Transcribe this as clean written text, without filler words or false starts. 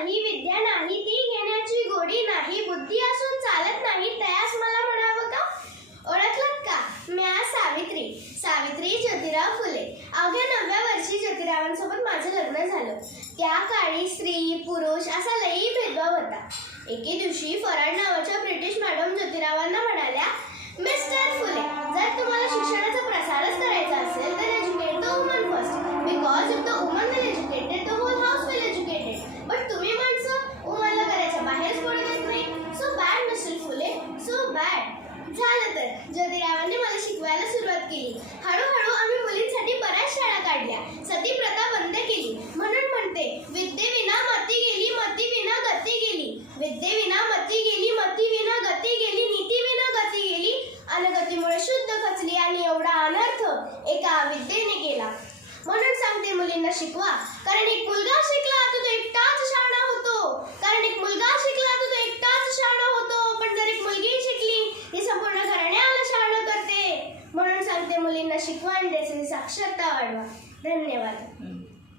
नाही, विद्या नाही ती घेण्याची गोडी नाही, बुद्धी असून चालत नाही तयास मला म्हणावं का? ओळखलत का? म्या सावित्री, सावित्री ज्योतिराव फुले. अवघ्या 9व्या वर्षी ज्योतिरावांसोबत माझं लग्न झालं. त्या काळी स्त्री पुरुष असा लई भेदभाव होता. एके दिवशी फराड नावाच्या ब्रिटिश मॅडम ज्योतिरावांना म्हणाल्या, मिस्टर फुले, जर तुम्हाला शिक्षणाचा प्रसारच करायचा असेल तर educate the woman first, because if the woman will educated the whole house will educated. But तुम्ही माणसं वुमनला करायच्या बाहेरच पडू देत नाही. So bad mister Phule, so bad. झालं तर ज्योतिरावांनी मला शिकवायला सुरुवात केली. हळूहळू आम्ही मुलींसाठी बऱ्याच शाळा काढल्या. सती प्रथा बंद केली. म्हणून म्हणते, विद्येविना मती गेली, मती विना गती गेली. विद्येविना मती गेली, मती विना गती गेली, नीती विना गती गेली. अनगतीमुळे शुद्ध खचली आणि एवढा अनर्थ एका अविद्येने केला. म्हणून सांगते, मुलींना शिकवा. कारण एक मुलगा शिकला तर तो एकटाच शहाणा होतो. कारण एक मुलगा शिकला तर तो एकटाच शहाणा होतो. पण जर एक मुलगी शिकली ती संपूर्ण घराण्याला शहाणं करते. म्हणून सांगते, मुलींना शिकवा आणि देशाची साक्षरता वाढवा. धन्यवाद.